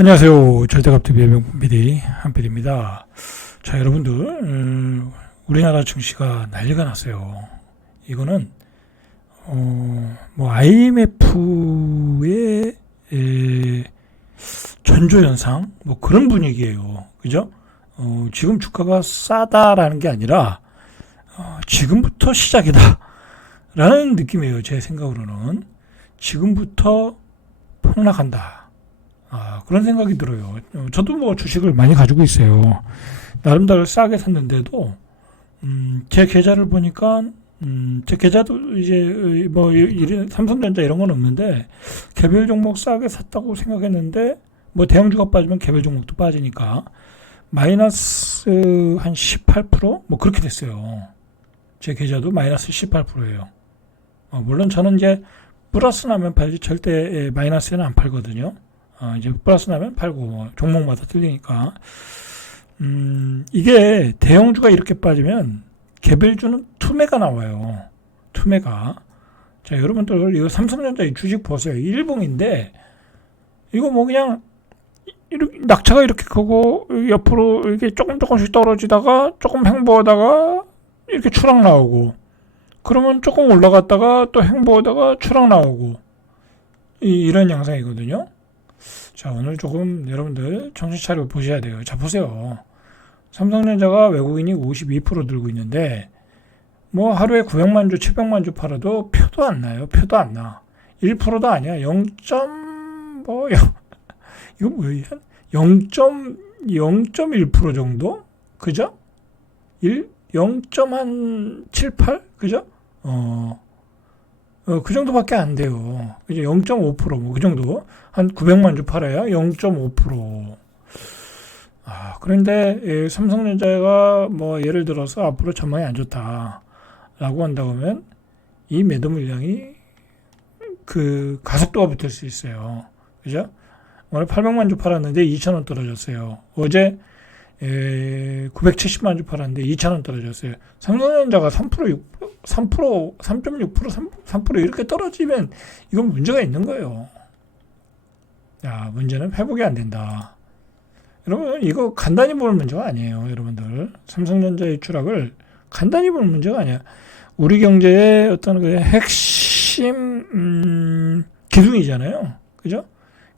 안녕하세요. 절대값TV의 명PD 한PD입니다. 자, 여러분들, 음, 우리나라 증시가 난리가 났어요. 이거는, 어, 뭐, IMF의, 에, 전조현상? 뭐 그런 분위기예요. 그죠? 어, 지금 주가가 싸다라는 게 아니라, 어, 지금부터 시작이다. 라는 느낌이에요. 제 생각으로는. 지금부터 폭락한다. 아, 그런 생각이 들어요. 어, 저도 뭐 주식을 많이 가지고 있어요. 나름대로 싸게 샀는데도, 음, 제 계좌를 보니까, 음, 제 계좌도 이제 뭐 이- 삼성전자 이런 건 없는데, 개별 종목 싸게 샀다고 생각했는데, 뭐 대형주가 빠지면 개별 종목도 빠지니까, 마이너스 한 18%? 뭐 그렇게 됐어요. 제 계좌도 마이너스 18%예요. 어, 물론 저는 이제 플러스 나면 팔지 절대 예, 마이너스는 안 팔거든요. 어, 이제 플러스 나면 팔고 뭐 종목마다 틀리니까 음, 이게 대형주가 이렇게 빠지면 개별주는 투매가 나와요. 투매가 자 여러분들 이거 삼성전자 이 주식 보세요. 일봉인데 이거 뭐 그냥 이렇게 낙차가 이렇게 크고 옆으로 이렇게 조금 조금씩 떨어지다가 조금 횡보하다가 이렇게 추락 나오고 그러면 조금 올라갔다가 또 횡보하다가 추락 나오고 이, 이런 양상이거든요. 자, 오늘 조금 여러분들 정신 차려 보셔야 돼요. 자, 보세요. 삼성전자가 외국인이 52% 들고 있는데, 뭐 하루에 900만 주, 700만 주 팔아도 표도 안 나요. 표도 안 나. 1%도 아니야. 0. 뭐, 0, 이거 뭐야? 0.0.1% 정도? 그죠? 1, 0.78? 그죠? 어, 어, 그 정도밖에 안 돼요. 이제 0.5%뭐 그 정도 한 900만 주 팔아야 0.5%. 아 그런데 예, 삼성전자가 뭐 예를 들어서 앞으로 전망이 안 좋다라고 한다고 하면 이 매도 물량이 그 가속도가 붙을 수 있어요. 그죠? 오늘 800만 주 팔았는데 2,000원 떨어졌어요. 어제 에, 970만 주 팔았는데 2,000원 떨어졌어요. 삼성전자가 3% 6, 3%, 3.6%, 3, 3% 이렇게 떨어지면 이건 문제가 있는 거예요. 야, 문제는 회복이 안 된다. 여러분, 이거 간단히 볼 문제가 아니에요, 여러분들. 삼성전자의 추락을 간단히 볼 문제가 아니야. 우리 경제의 어떤 그 핵심, 음, 기둥이잖아요. 그죠?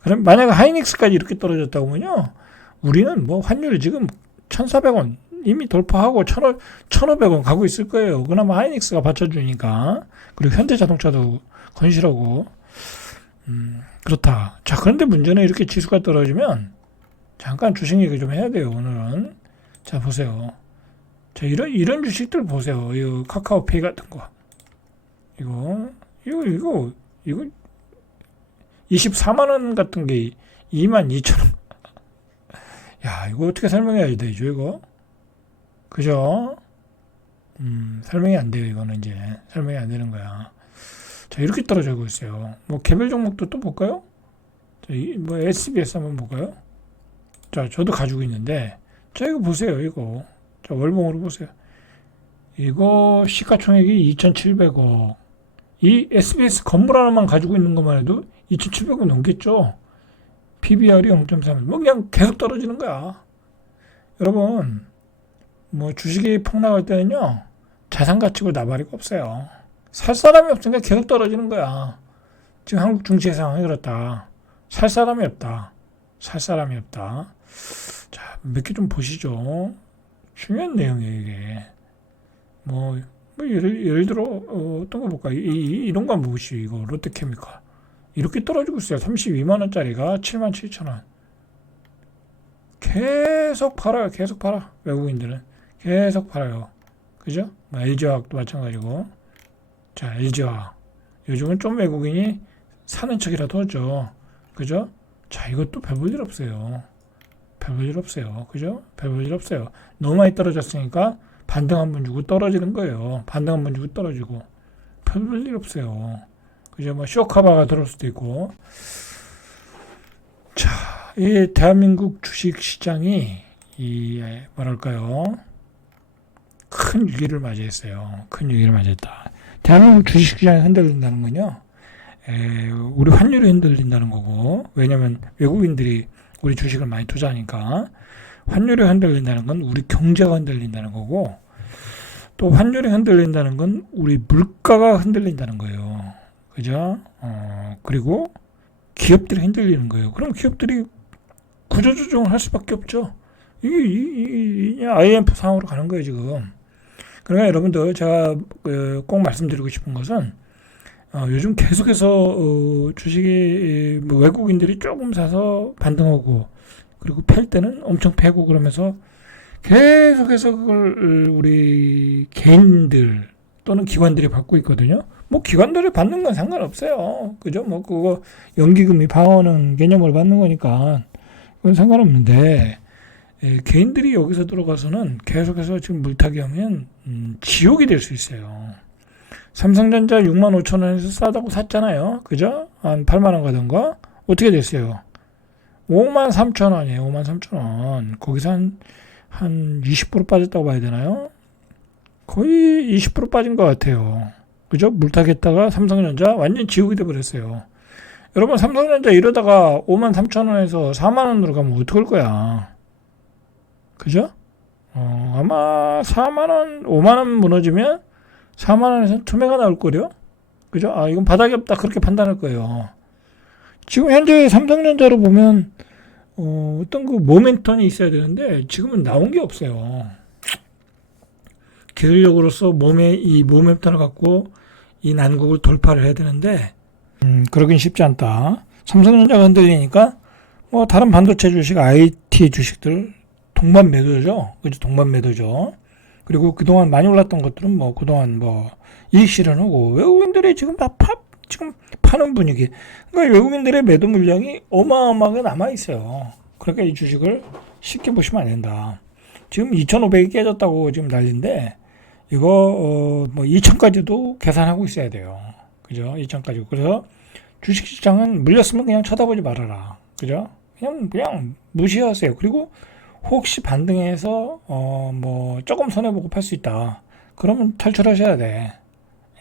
그럼 만약에 하이닉스까지 이렇게 떨어졌다고 하면요. 우리는 뭐 환율이 지금 1,400원 이미 돌파하고 1,500, 1,500원 가고 있을 거예요. 그나마 하이닉스가 받쳐주니까. 그리고 현대자동차도 건실하고. 음, 그렇다. 자, 그런데 문제는 이렇게 지수가 떨어지면 잠깐 주식 얘기 좀 해야 돼요, 오늘은. 자, 보세요. 자, 이런, 이런 주식들 보세요. 이거 카카오페이 같은 거. 이거, 이거, 이거, 이거 24만원 같은 게 22,000원. 야, 이거 어떻게 설명해야 되죠, 이거? 그죠? 음, 설명이 안 돼요, 이거는 이제. 설명이 안 되는 거야. 자, 이렇게 떨어지고 있어요. 뭐, 개별 종목도 또 볼까요? 자, 이, 뭐, SBS 한번 볼까요? 자, 저도 가지고 있는데, 자, 이거 보세요, 이거. 자, 월봉으로 보세요. 이거 시가총액이 2,700억. 이 SBS 건물 하나만 가지고 있는 것만 해도 2,700억 넘겠죠? PBR이 0.3. 뭐 그냥 계속 떨어지는 거야. 여러분, 뭐 주식이 폭락할 때는요, 자산 가치고 나발이가 없어요. 살 사람이 없으니까 계속 떨어지는 거야. 지금 한국 중시의 상황이 그렇다. 살 사람이 없다. 살 사람이 없다. 자, 몇 개 좀 보시죠. 중요한 내용이에요, 이게. 뭐, 뭐 예를, 예를 들어, 어, 떤거 볼까? 이, 이, 이런 거 한번 보시죠. 이거, 롯데케미칼. 이렇게 떨어지고 있어요. 32만 원짜리가 7만 7천 원. 계속 팔아요. 계속 팔아. 외국인들은 계속 팔아요. 그죠? 뭐 LG화학도 마찬가지고. 자, LG화학. 요즘은 좀 외국인이 사는 척이라도 하죠. 그죠? 자, 이것도 별볼일 없어요. 별볼일 없어요. 그죠? 별볼일 없어요. 너무 많이 떨어졌으니까 반등 한 번 주고 떨어지는 거예요. 반등 한 번 주고 떨어지고. 별볼일 없어요. 그죠? 뭐 쇼카바가 들어올 수도 있고. 자, 이 대한민국 주식 시장이 이 뭐랄까요? 큰 위기를 맞이했어요. 큰 위기를 맞이했다. 대한민국 주식 시장이 흔들린다는 건요. 에, 우리 환율이 흔들린다는 거고. 왜냐면 외국인들이 우리 주식을 많이 투자하니까 환율이 흔들린다는 건 우리 경제가 흔들린다는 거고 또 환율이 흔들린다는 건 우리 물가가 흔들린다는 거예요. 그죠? 어, 그리고 기업들이 흔들리는 거예요. 그럼 기업들이 구조조정을 할 수밖에 없죠. 이게 이, 이, 이 IMF 상황으로 가는 거예요, 지금. 그러니까 여러분들 제가 그, 꼭 말씀드리고 싶은 것은 어, 요즘 계속해서 어, 주식이 뭐 외국인들이 조금 사서 반등하고 그리고 팔 때는 엄청 패고 그러면서 계속해서 그걸 우리 개인들 또는 기관들이 받고 있거든요. 뭐 기관들이 받는 건 상관없어요. 그죠? 뭐 그거 연기금이 방어는 개념을 받는 거니까 그건 상관없는데 에, 개인들이 여기서 들어가서는 계속해서 지금 물타기 하면 음, 지옥이 될 수 있어요. 삼성전자 6만 5천 원에서 싸다고 샀잖아요. 그죠? 한 8만 원 가던가 어떻게 됐어요? 5만 3천 원이에요. 5만 3천 원. 거기서 한, 한 20% 빠졌다고 봐야 되나요? 거의 20% 빠진 것 같아요. 그죠? 물타겠다가 삼성전자 완전 지옥이 돼버렸어요. 여러분, 삼성전자 이러다가 5만 3천 원에서 4만 원으로 가면 어떡할 거야? 그죠? 어, 아마 4만 원, 5만 원 무너지면 4만 원에서 투매가 나올 거요. 그죠? 아, 이건 바닥이 없다. 그렇게 판단할 거예요. 지금 현재 삼성전자로 보면 어, 어떤 그 모멘텀이 있어야 되는데 지금은 나온 게 없어요. 기술력으로서 몸에 이 모멘텀을 갖고 이 난국을 돌파를 해야 되는데 음, 그러긴 쉽지 않다. 삼성전자가 흔들리니까 뭐 다른 반도체 주식, IT 주식들 동반 매도죠. 그죠? 동반 매도죠. 그리고 그동안 많이 올랐던 것들은 뭐 그동안 뭐 이익 실현하고 외국인들이 지금 다 파, 지금 파는 분위기. 그러니까 외국인들의 매도 물량이 어마어마하게 남아 있어요. 그러니까 이 주식을 쉽게 보시면 안 된다. 지금 2,500이 깨졌다고 지금 난리인데 이거 어 뭐 2,000까지도 계산하고 있어야 돼요. 그죠? 2,000까지. 그래서 주식 시장은 물렸으면 그냥 쳐다보지 말아라. 그죠? 그냥 그냥 무시하세요. 그리고 혹시 반등해서 어 뭐 조금 손해 보고 팔 수 있다. 그러면 탈출하셔야 돼.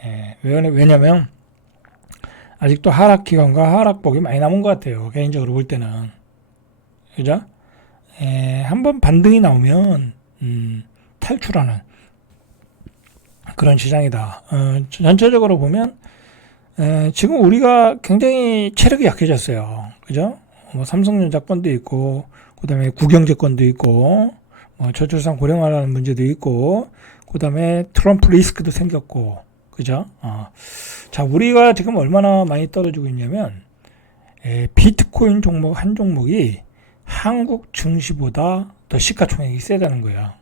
예, 왜냐면 아직도 하락 기간과 하락폭이 많이 남은 것 같아요. 개인적으로 볼 때는. 그죠? 예, 한번 반등이 나오면, 음, 탈출하는 그런 시장이다. 어, 전체적으로 보면, 에, 지금 우리가 굉장히 체력이 약해졌어요. 그죠? 뭐 삼성전자 건도 있고, 그 다음에 국영제 건도 있고, 뭐 저출산 고령화라는 문제도 있고, 그 다음에 트럼프 리스크도 생겼고, 그죠? 어. 자, 우리가 지금 얼마나 많이 떨어지고 있냐면, 에, 비트코인 종목 한 종목이 한국 증시보다 더 시가총액이 세다는 거야.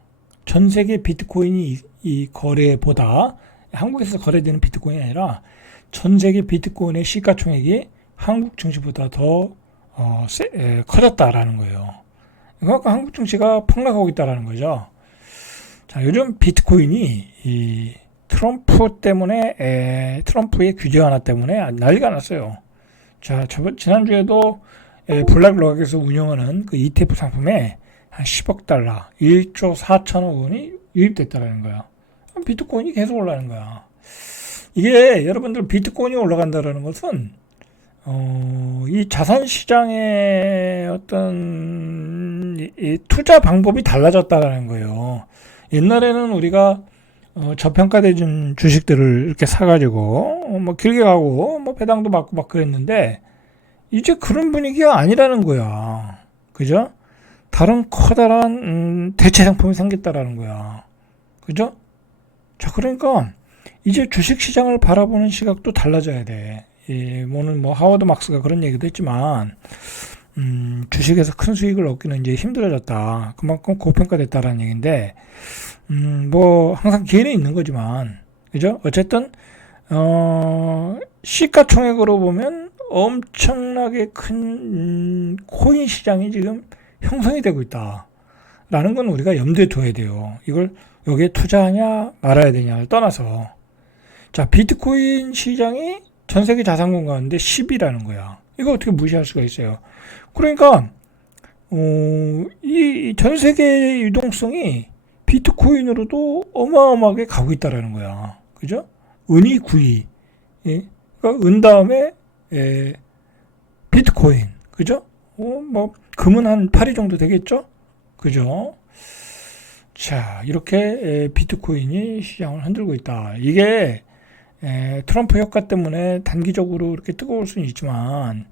전 세계 비트코인이 이, 이 거래보다 한국에서 거래되는 비트코인이 아니라 전 세계 비트코인의 시가총액이 한국 증시보다 더 어, 세, 에, 커졌다라는 거예요. 그러니까 한국 증시가 폭락하고 있다라는 거죠. 자, 요즘 비트코인이 이 트럼프 때문에 에, 트럼프의 규제 하나 때문에 난리가 났어요. 자, 저번 지난주에도 에, 블랙록에서 운영하는 그 ETF 상품에 한 10억 달러, 1조 4천억 원이 유입됐다라는 거야. 비트코인이 계속 올라가는 거야. 이게 여러분들 비트코인이 올라간다라는 것은 어, 이 자산 시장의 어떤 이, 이 투자 방법이 달라졌다라는 거예요. 옛날에는 우리가 어, 저평가된 주식들을 이렇게 사가지고 어, 뭐 길게 가고 뭐 배당도 받고 막 그랬는데 이제 그런 분위기가 아니라는 거야. 그죠? 다른 커다란 음, 대체 상품이 생겼다라는 거야. 그죠? 자, 그러니까 이제 주식 시장을 바라보는 시각도 달라져야 돼. 이 뭐는 뭐 하워드 막스가 그런 얘기도 했지만 음, 주식에서 큰 수익을 얻기는 이제 힘들어졌다. 그만큼 고평가됐다라는 얘기인데 음, 뭐 항상 기회는 있는 거지만 그죠? 어쨌든 어, 시가총액으로 보면 엄청나게 큰 음, 코인 시장이 지금 형성이 되고 있다. 라는 건 우리가 염두에 둬야 돼요. 이걸 여기에 투자하냐 말아야 되냐를 떠나서 자 비트코인 시장이 전 세계 자산금 가운데 10이라는 거야. 이거 어떻게 무시할 수가 있어요. 그러니까 어, 이전 세계의 유동성이 비트코인으로도 어마어마하게 가고 있다라는 거야. 그죠? 은이 9위. 예? 그러니까 은 다음에 예, 비트코인. 그죠? 어, 뭐 금은 한 8위 정도 되겠죠? 그죠? 자, 이렇게 에, 비트코인이 시장을 흔들고 있다. 이게 에, 트럼프 효과 때문에 단기적으로 이렇게 뜨거울 수는 있지만,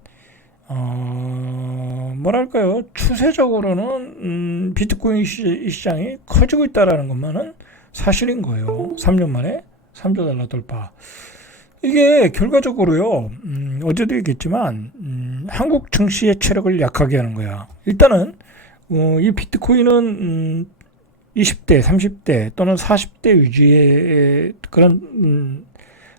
어, 뭐랄까요. 추세적으로는, 음, 비트코인 시, 시장이 커지고 있다라는 것만은 사실인 거예요. 3년 만에 3조 달러 돌파. 이게 결과적으로요, 음, 어제도 얘기했지만, 음, 한국 증시의 체력을 약하게 하는 거야. 일단은, 어, 이 비트코인은, 음, 20대, 30대 또는 40대 위주의 그런, 음,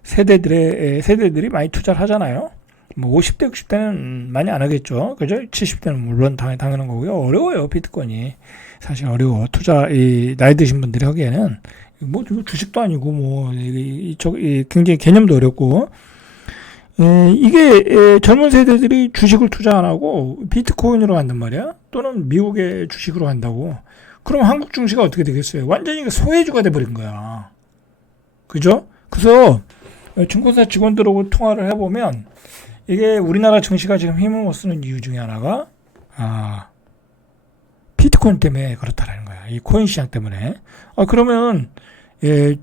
세대들의, 세대들이 많이 투자를 하잖아요. 뭐 50대, 60대는 많이 안 하겠죠. 그죠? 70대는 물론 당, 당연한 거고요. 어려워요, 비트코인이. 사실 어려워. 투자, 이, 나이 드신 분들이 하기에는 뭐 주식도 아니고 뭐 이쪽 이 굉장히 개념도 어렵고 에, 이게 에, 젊은 세대들이 주식을 투자 안 하고 비트코인으로 간단 말이야? 또는 미국의 주식으로 간다고? 그럼 한국 증시가 어떻게 되겠어요? 완전히 소외주가 돼버린 거야. 그죠? 그래서 증권사 직원들하고 통화를 해보면 이게 우리나라 증시가 지금 힘을 못 쓰는 이유 중에 하나가 아 비트코인 때문에 그렇다라는 거야. 이 코인 시장 때문에. 아 그러면 예,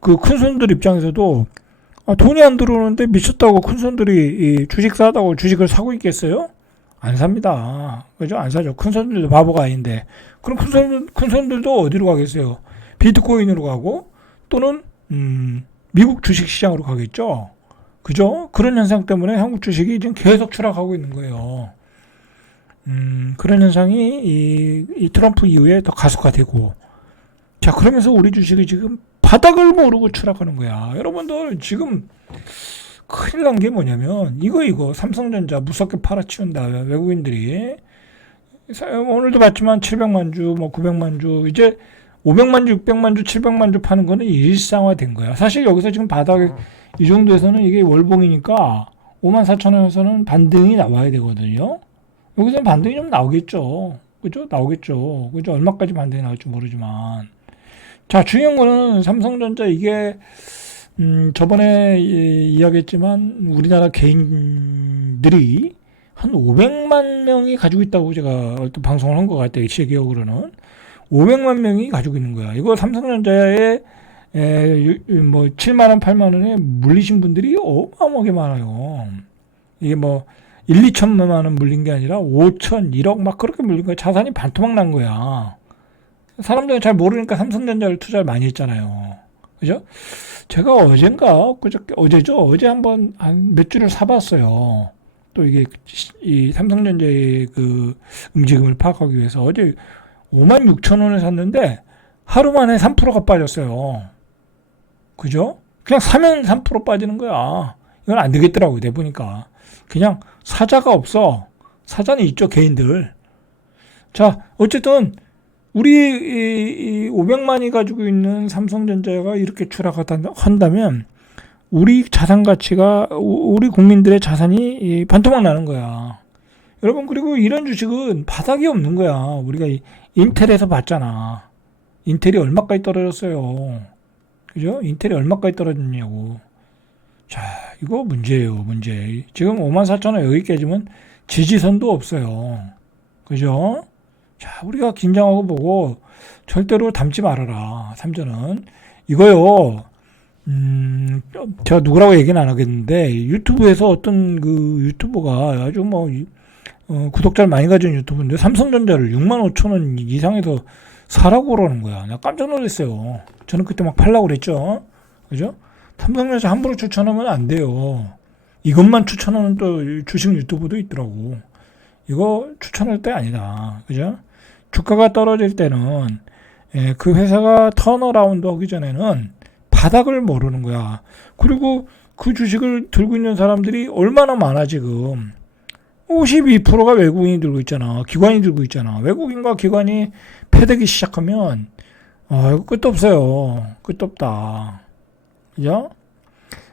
그 큰 손들 입장에서도 아, 돈이 안 들어오는데 미쳤다고 큰 손들이 이 주식 사다고 주식을 사고 있겠어요? 안 삽니다. 그죠? 안 사죠. 큰 손들도 바보가 아닌데. 그럼 큰 손, 큰 손들도 어디로 가겠어요? 비트코인으로 가고 또는, 음, 미국 주식 시장으로 가겠죠? 그죠? 그런 현상 때문에 한국 주식이 지금 계속 추락하고 있는 거예요. 음, 그런 현상이 이, 이 트럼프 이후에 더 가속화되고, 자, 그러면서 우리 주식이 지금 바닥을 모르고 추락하는 거야. 여러분들 지금 큰일 난 게 뭐냐면 이거 이거 삼성전자 무섭게 팔아치운다 외국인들이 오늘도 봤지만 700만 주, 뭐 900만 주 이제 500만 주, 600만 주, 700만 주 파는 거는 일상화된 거야. 사실 여기서 지금 바닥에 이 정도에서는 이게 월봉이니까 5만 4천 원에서는 반등이 나와야 되거든요. 여기서는 반등이 좀 나오겠죠. 그죠? 나오겠죠. 그죠? 얼마까지 반등이 나올지 모르지만. 자, 중요한 거는 삼성전자 이게 음, 저번에 이야기했지만 우리나라 개인들이 한 500만 명이 가지고 있다고 제가 어떤 방송을 한 것 같아요. 제 기억으로는 500만 명이 가지고 있는 거야. 이거 삼성전자에 에, 뭐 7만 원, 8만 원에 물리신 분들이 어마어마하게 많아요. 이게 뭐 1, 2천만 원 물린 게 아니라 5천, 1억 막 그렇게 물린 거야. 자산이 반토막 난 거야. 사람들이 잘 모르니까 삼성전자를 투자를 많이 했잖아요. 그죠? 제가 어젠가, 그저께, 어제죠? 어제 한 번 한 몇 주를 사봤어요. 또 이게, 이 삼성전자의 그 움직임을 파악하기 위해서 어제 5만 6천 원에 샀는데 하루 만에 3%가 빠졌어요. 그죠? 그냥 사면 3% 빠지는 거야. 이건 안 되겠더라고요. 내 보니까. 그냥 사자가 없어. 사자는 있죠, 개인들. 자, 어쨌든 우리 이, 이 500만이 가지고 있는 삼성전자가 이렇게 추락한다면 우리 자산 가치가 우리 국민들의 자산이 반토막 나는 거야. 여러분 그리고 이런 주식은 바닥이 없는 거야. 우리가 인텔에서 봤잖아. 인텔이 얼마까지 떨어졌어요. 그죠? 인텔이 얼마까지 떨어졌냐고. 자, 이거 문제예요, 문제. 지금 5만 4천 원 여기 깨지면 지지선도 없어요. 그죠? 자, 우리가 긴장하고 보고 절대로 담지 말아라. 삼전은 이거요. 음, 제가 누구라고 얘기는 안 하겠는데 유튜브에서 어떤 그 유튜버가 아주 뭐 어, 구독자를 많이 가진 유튜브인데 삼성전자를 6만 5천 원 이상에서 사라고 그러는 거야. 나 깜짝 놀랐어요. 저는 그때 막 팔라고 그랬죠. 그죠? 삼성전자 함부로 추천하면 안 돼요. 이것만 추천하는 또 주식 유튜브도 있더라고. 이거 추천할 때 아니다. 그죠? 주가가 떨어질 때는 예, 그 회사가 턴어라운드 하기 전에는 바닥을 모르는 거야. 그리고 그 주식을 들고 있는 사람들이 얼마나 많아 지금. 52%가 외국인이 들고 있잖아. 기관이 들고 있잖아. 외국인과 기관이 패대기 시작하면 아, 이거 끝도 없어요. 끝도 없다. 그죠?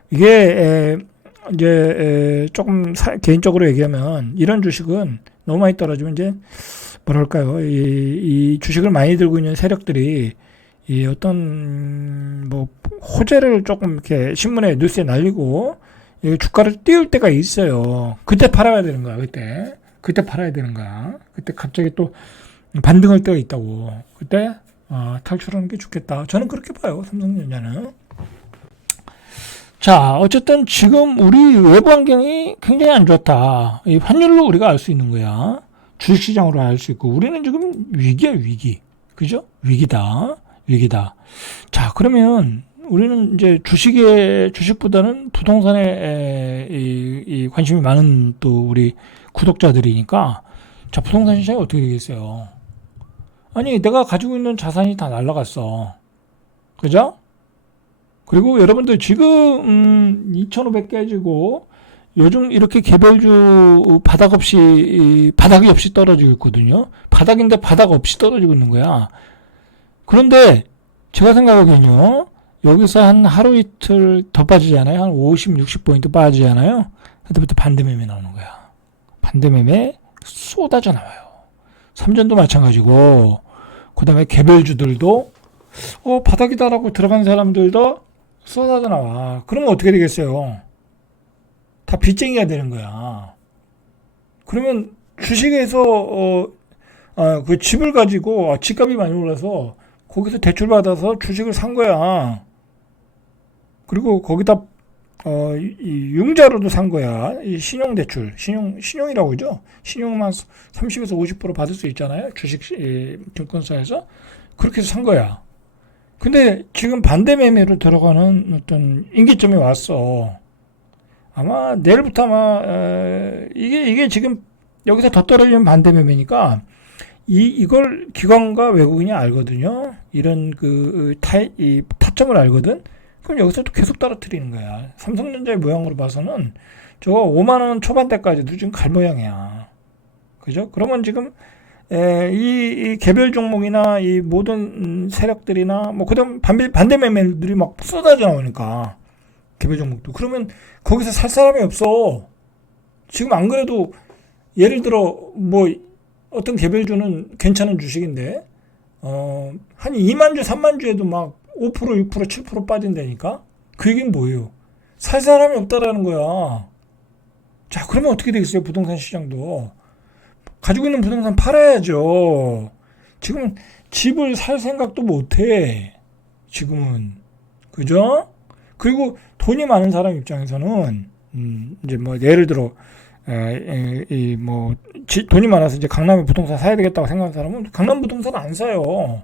이게 에, 이제 에, 조금 사, 개인적으로 얘기하면 이런 주식은 너무 많이 떨어지면 이제 뭐랄까요 이, 이 주식을 많이 들고 있는 세력들이 이 어떤 뭐 호재를 조금 이렇게 신문에 뉴스에 날리고 이 주가를 띄울 때가 있어요. 그때 팔아야 되는 거야 그때 그때 팔아야 되는 거야. 그때 갑자기 또 반등할 때가 있다고. 그때 어, 탈출하는 게 좋겠다. 저는 그렇게 봐요. 삼성전자는. 자, 어쨌든 지금 우리 외부 환경이 굉장히 안 좋다. 이 환율로 우리가 알 수 있는 거야. 주식시장으로 알 수 있고, 우리는 지금 위기야, 위기. 그죠? 위기다. 위기다. 자, 그러면 우리는 이제 주식에, 주식보다는 부동산에 에, 이, 이 관심이 많은 또 우리 구독자들이니까, 자, 부동산 시장이 어떻게 되겠어요? 아니, 내가 가지고 있는 자산이 다 날라갔어. 그죠? 그리고 여러분들 지금 음, 2,500 깨지고 요즘 이렇게 개별주 바닥 없이 이 바닥이 없이 떨어지고 있거든요. 바닥인데 바닥 없이 떨어지고 있는 거야. 그런데 제가 생각하기엔요. 여기서 한 하루 이틀 더 빠지잖아요. 한 50, 60포인트 빠지잖아요. 그때부터 반대매매 나오는 거야. 반대매매 쏟아져 나와요. 삼전도 마찬가지고 그 다음에 개별주들도 어 바닥이다라고 들어간 사람들도 쏟아져 나와. 그러면 어떻게 되겠어요? 다 빚쟁이가 되는 거야. 그러면 주식에서 어, 아, 그 집을 가지고 아, 집값이 많이 올라서 거기서 대출 받아서 주식을 산 거야. 그리고 거기다 어, 이, 이 융자로도 산 거야. 이 신용 대출, 신용 신용이라고 그러죠. 신용만 30에서 50% 받을 수 있잖아요. 주식 이, 증권사에서 그렇게 해서 산 거야. 근데 지금 반대 매매로 들어가는 어떤 인기점이 왔어. 아마 내일부터 아마 에, 이게 이게 지금 여기서 더 떨어지면 반대 매매니까 이 이걸 기관과 외국인이 알거든요. 이런 그 타, 이 타점을 알거든. 그럼 여기서 또 계속 떨어뜨리는 거야. 삼성전자의 모양으로 봐서는 저거 5만 원 초반대까지도 지금 갈 모양이야. 그죠? 그러면 지금 에, 이, 이 개별 종목이나 이 모든 음, 세력들이나 뭐 그다음 반대 반대 매매들이 막 쏟아져 나오니까 개별 종목도 그러면 거기서 살 사람이 없어. 지금 안 그래도 예를 들어 뭐 어떤 개별주는 괜찮은 주식인데 어 한 2만 주, 3만 주에도 막 5%, 6%, 7% 빠진다니까? 그 얘기는 뭐예요? 살 사람이 없다라는 거야. 자, 그러면 어떻게 되겠어요? 부동산 시장도. 가지고 있는 부동산 팔아야죠. 지금 집을 살 생각도 못 해. 지금은. 그죠? 그리고 돈이 많은 사람 입장에서는, 음, 이제 뭐, 예를 들어, 에, 이, 뭐, 지, 돈이 많아서 이제 강남에 부동산 사야 되겠다고 생각하는 사람은 강남 부동산 안 사요.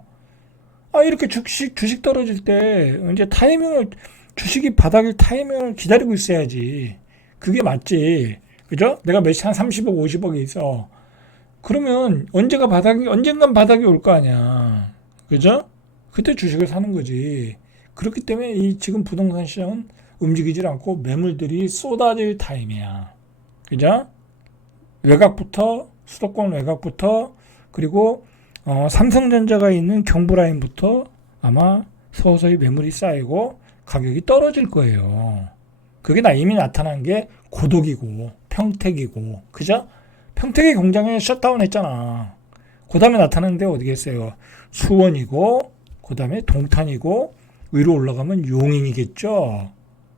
아, 이렇게 주식, 주식 떨어질 때, 이제 타이밍을, 주식이 바닥일 타이밍을 기다리고 있어야지. 그게 맞지. 그죠? 내가 몇시 한 30억, 50억이 있어. 그러면 언제가 바닥이, 언젠간 바닥이 올 거 아니야. 그죠? 그때 주식을 사는 거지. 그렇기 때문에 이 지금 부동산 시장은 움직이질 않고 매물들이 쏟아질 타임이야. 그죠? 외곽부터, 수도권 외곽부터, 그리고 어, 삼성전자가 있는 경부 라인부터 아마 서서히 매물이 쌓이고 가격이 떨어질 거예요. 그게 나 이미 나타난 게 고독이고 평택이고 그죠? 평택의 공장에 셧다운 했잖아. 그 다음에 나타나는 데 어디겠어요? 수원이고 그 다음에 동탄이고 위로 올라가면 용인이겠죠.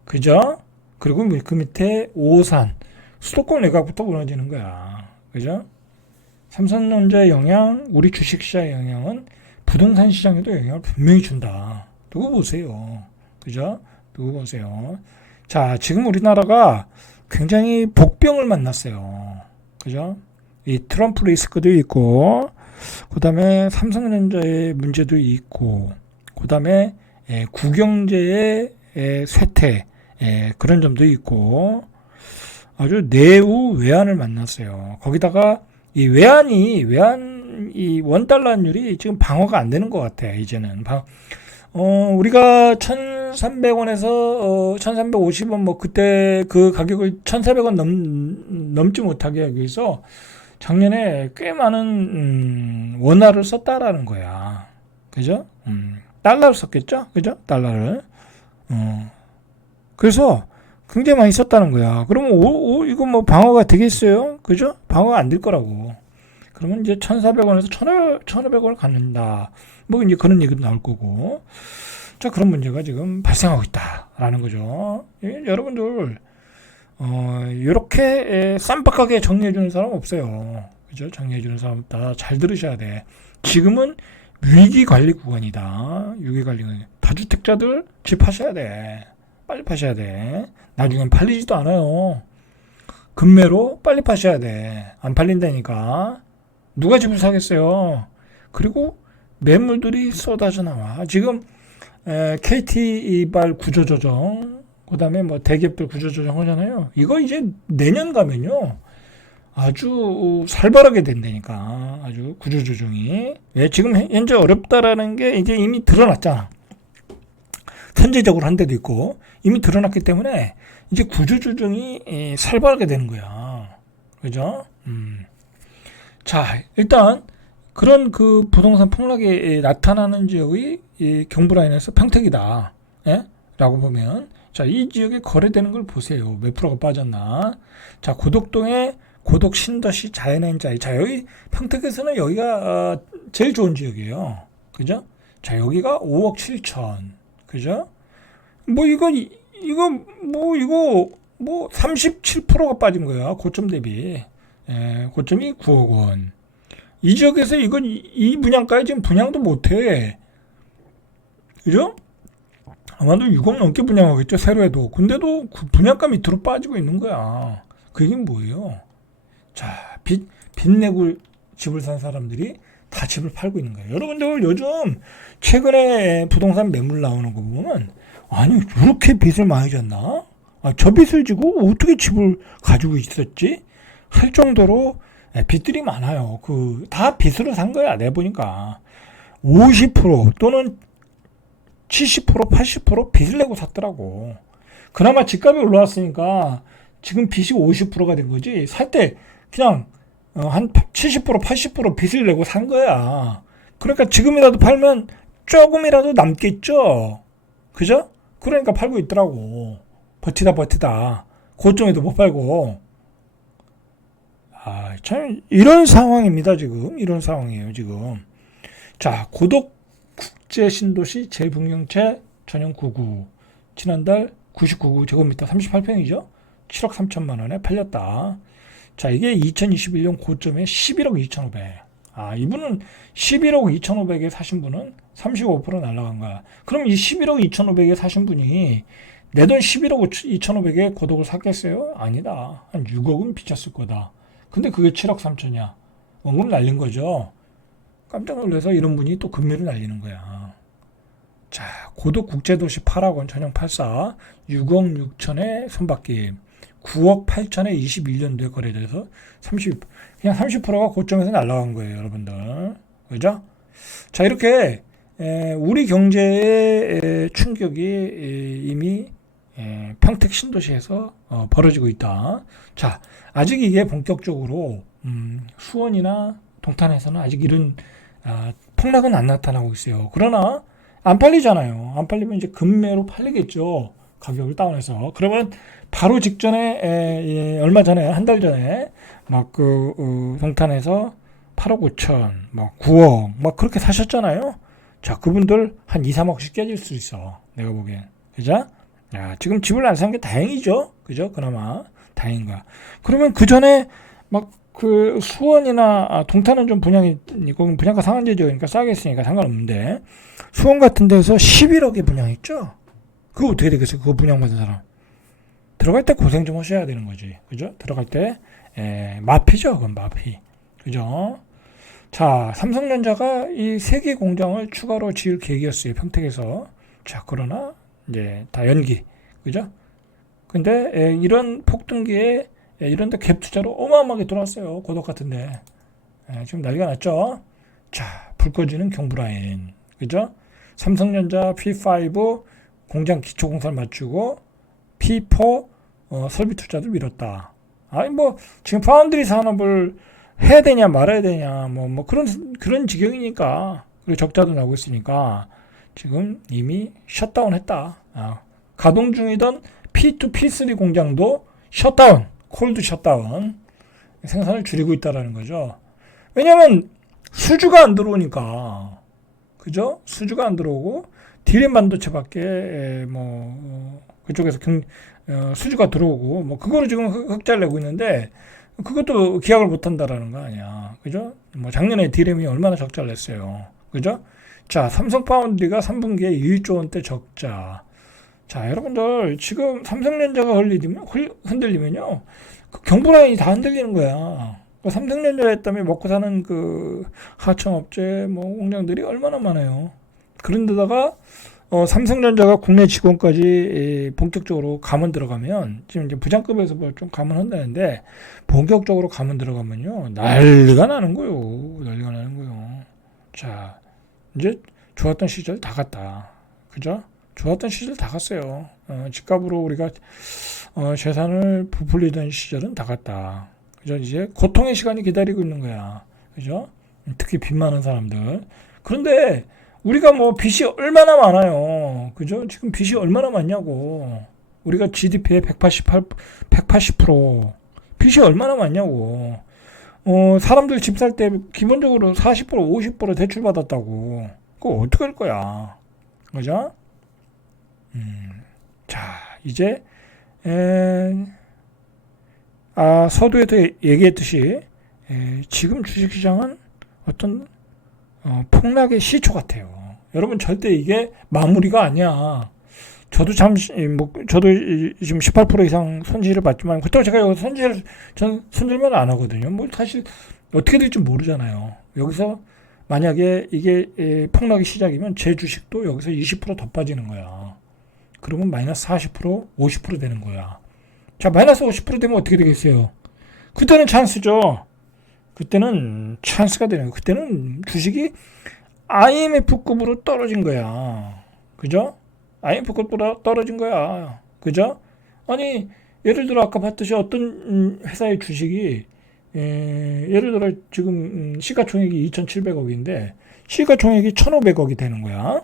그죠? 그리고 그 밑에 오산 수도권 외곽부터 무너지는 거야. 그죠? 삼성전자의 영향, 우리 주식시장의 영향은 부동산 시장에도 영향을 분명히 준다. 두고 보세요. 그죠? 두고 보세요. 자, 지금 우리나라가 굉장히 복병을 만났어요. 그죠? 이 트럼프 리스크도 있고, 그 다음에 삼성전자의 문제도 있고, 그 다음에 구경제의 쇠퇴, 그런 점도 있고, 아주 내우 외환을 만났어요. 거기다가 이 외환이 외환 이 원 달러율이 지금 방어가 안 되는 것 같아 이제는 방, 어 우리가 1,300원에서 어 1,350원 뭐 그때 그 가격을 1,400원 넘 넘지 못하게 하기 위해서 작년에 꽤 많은 음, 원화를 썼다라는 거야 그죠? 음, 달러를 썼겠죠? 그죠? 달러를 어 그래서 굉장히 많이 썼다는 거야. 그러면 오, 오 이거 뭐 방어가 되겠어요? 그죠? 방어가 안 될 거라고. 그러면 이제 1,400원에서 1,500원을 갖는다. 뭐 이제 그런 얘기도 나올 거고. 자, 그런 문제가 지금 발생하고 있다라는 거죠. 예, 여러분들 어, 이렇게 쌈박하게 정리해 주는 사람 없어요. 그죠? 정리해 주는 사람 없다. 잘 들으셔야 돼. 지금은 위기 관리 구간이다. 위기 관리 구간. 다주택자들 집 파셔야 돼. 빨리 파셔야 돼. 나중엔 팔리지도 않아요. 금매로 빨리 파셔야 돼. 안 팔린다니까. 누가 집을 사겠어요. 그리고 매물들이 쏟아져 나와. 지금 에, KT 이발 구조조정, 그 다음에 뭐 대기업들 구조조정 하잖아요. 이거 이제 내년 가면요. 아주 살벌하게 된다니까. 아주 구조조정이. 예, 지금 현재 어렵다라는 게 이제 이미 드러났잖아. 선제적으로 한 데도 있고 이미 드러났기 때문에 이제 구조조정이 예, 살벌하게 되는 거야. 그죠? 음. 자, 일단 그런 그 부동산 폭락이 예, 나타나는 지역이 이 경부라인에서 평택이다. 예? 라고 보면 자, 이 지역에 거래되는 걸 보세요. 몇 프로가 빠졌나? 자, 고덕동에 고덕 신도시 자연행자이. 자, 여기 평택에서는 여기가 어, 제일 좋은 지역이에요. 그죠? 자, 여기가 5억 7천. 그죠? 뭐 이거 이- 이거 뭐 이거 뭐 37%가 빠진 거야. 고점 대비. 예, 고점이 9억 원. 이 지역에서 이건 이- 이 분양가에 지금 분양도 못 해. 그죠? 아마도 6억 넘게 분양하겠죠. 새로 해도. 근데도 그 분양가 밑으로 빠지고 있는 거야. 그게 뭐예요? 자, 빚, 빚 내고 집을 산 사람들이 다 집을 팔고 있는 거예요. 여러분들 요즘 최근에 부동산 매물 나오는 거 보면 아니 이렇게 빚을 많이 졌나? 아, 저 빚을 지고 어떻게 집을 가지고 있었지? 할 정도로 예, 빚들이 많아요. 그 다 빚으로 산 거야. 내 보니까 50% 또는 70% 80% 빚을 내고 샀더라고. 그나마 집값이 올라왔으니까 지금 빚이 50%가 된 거지. 살 때 그냥 어, 한70% 80% 빚을 내고 산 거야. 그러니까 지금이라도 팔면 조금이라도 남겠죠. 그죠? 그러니까 팔고 있더라고. 버티다 버티다. 고점에도 못 팔고. 아, 참 이런 상황입니다, 지금. 이런 상황이에요, 지금. 자, 고독 국제 신도시 재분경채 전용 99. 지난달 99구 제곱미터 38평이죠. 7억 3천만 원에 팔렸다. 자, 이게 2021년 고점에 11억 2,500. 아, 이분은 11억 2,500에 사신 분은 35% 날라간 거야. 그럼 이 11억 2,500에 사신 분이 내 돈 11억 2,500에 고독을 샀겠어요? 아니다. 한 6억은 비쳤을 거다. 근데 그게 7억 3천이야. 원금 날린 거죠. 깜짝 놀라서 이런 분이 또 금매를 날리는 거야. 자, 고독 국제도시 8학원 전용 84 6억 6천에 손바뀜 9억 8천에 21년도에 거래돼서 30 그냥 30%가 고점에서 날라간 거예요, 여러분들. 그죠? 자, 이렇게 에, 우리 경제의 에, 충격이 에, 이미 에, 평택 신도시에서 어, 벌어지고 있다. 자, 아직 이게 본격적으로 음, 수원이나 동탄에서는 아직 이런 아, 폭락은 안 나타나고 있어요. 그러나 안 팔리잖아요. 안 팔리면 이제 금매로 팔리겠죠. 가격을 다운해서. 그러면 바로 직전에 에, 예, 얼마 전에 한 달 전에 막그 어, 동탄에서 8억 5천, 막 9억, 막 그렇게 사셨잖아요. 자, 그분들 한 2, 3억씩 깨질 수 있어. 내가 보기엔. 그죠? 야, 지금 집을 안 산 게 다행이죠. 그죠? 그나마 다행인 거야. 그러면 그 전에 막 그 수원이나 아, 동탄은 좀 분양이 거기 분양가 상한제 지역이니까 싸게 했으니까 상관없는데 수원 같은 데서 11억에 분양했죠. 그거 어떻게 되겠어요? 그거 분양받은 사람. 들어갈 때 고생 좀 하셔야 되는 거지. 그죠? 들어갈 때 에, 마피죠. 그건 마피. 그죠? 자, 삼성전자가 이 세 개 공장을 추가로 지을 계획이었어요. 평택에서. 자, 그러나 이제 다 연기. 그죠? 근데 에, 이런 폭등기에 에, 이런 데 갭 투자로 어마어마하게 들어왔어요. 고독 같은데. 에, 지금 난리가 났죠? 자, 불 꺼지는 경부라인. 그죠? 삼성전자 P5 공장 기초공사를 맞추고 P4 어, 설비 투자도 미뤘다. 아니 뭐 지금 파운드리 산업을 해야 되냐 말아야 되냐 뭐 뭐 그런 그런 지경이니까 그리고 적자도 나고 있으니까 지금 이미 셧다운 했다. 아, 가동 중이던 P2, P3 공장도 셧다운, 콜드 셧다운 생산을 줄이고 있다라는 거죠. 왜냐하면 수주가 안 들어오니까 그죠? 수주가 안 들어오고 디램 반도체밖에 에, 뭐 어, 그쪽에서 경, 어, 수주가 들어오고 뭐 그거를 지금 흑- 흑자를 내고 있는데 그것도 기약을 못 한다라는 거 아니야. 그죠? 뭐 작년에 디램이 얼마나 적자를 냈어요. 그죠? 자, 삼성 파운드리가 3분기에 1조 원대 적자. 자, 여러분들 지금 삼성전자가 흘리면 흔들리면요. 그 경부 라인이 다 흔들리는 거야. 그 삼성전자 했다면 먹고 사는 그 하청업체 뭐 공장들이 얼마나 많아요. 그런데다가 어, 삼성전자가 국내 직원까지 이, 본격적으로 감원 들어가면 지금 이제 부장급에서 뭐 좀 감원한다는데 본격적으로 감원 들어가면요 난리가 나는 거요. 난리가 나는 거요. 자 이제 좋았던 시절 다 갔다. 그죠? 좋았던 시절 다 갔어요. 어, 집값으로 우리가 어, 재산을 부풀리던 시절은 다 갔다. 그죠? 이제 고통의 시간이 기다리고 있는 거야. 그죠? 특히 빚 많은 사람들. 그런데 우리가 뭐 빚이 얼마나 많아요. 그죠? 지금 빚이 얼마나 많냐고. 우리가 GDP의 188, 180% 빚이 얼마나 많냐고. 어, 사람들 집 살 때 기본적으로 40% 50% 대출 받았다고. 그거 어떻게 할 거야? 그죠? 음, 자, 이제, 에, 아, 서두에도 얘기했듯이, 에, 지금 주식시장은 어떤 어, 폭락의 시초 같아요. 여러분 절대 이게 마무리가 아니야. 저도 참, 뭐, 저도 이- 지금 18% 이상 손실을 봤지만, 그렇다고 제가 여기서 손실, 전 손실만 안 하거든요. 뭐, 사실, 어떻게 될지 모르잖아요. 여기서, 만약에 이게 에, 폭락의 시작이면 제 주식도 여기서 20%더 빠지는 거야. 그러면 마이너스 40%, 50% 되는 거야. 자, 마이너스 50% 되면 어떻게 되겠어요? 그때는 찬스죠. 그때는 찬스가 되는 거예요. 그때는 주식이 IMF급으로 떨어진 거야. 그죠? IMF급으로 떨어진 거야. 그죠? 아니, 예를 들어 아까 봤듯이 어떤 음, 회사의 주식이 에, 예를 들어 지금 음, 시가총액이 2,700억인데 시가총액이 1,500억이 되는 거야.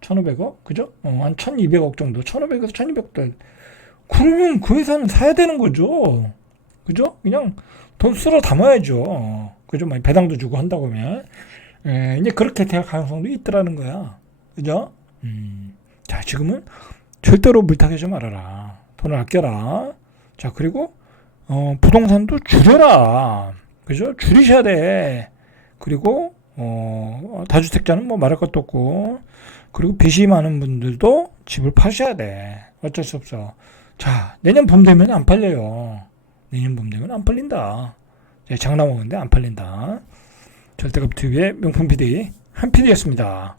1,500억? 그죠? 어, 한 1,200억 정도. 1,500에서 1,200억. 그러면 그 회사는 사야 되는 거죠. 그죠? 그냥 돈 쓸어 담아야죠. 그죠? 막 배당도 주고 한다고 하면. 예, 이제 그렇게 될 가능성도 있더라는 거야. 그죠? 음. 자, 지금은 절대로 물타기하지 말아라. 돈을 아껴라. 자, 그리고, 어, 부동산도 줄여라. 그죠? 줄이셔야 돼. 그리고, 어, 다주택자는 뭐 말할 것도 없고, 그리고 빚이 많은 분들도 집을 파셔야 돼. 어쩔 수 없어. 자, 내년 봄 되면 안 팔려요. 내년 봄 되면 안 팔린다. 장난 먹는데 안 팔린다. 절대급 TV의 명품 PD 한 PD였습니다.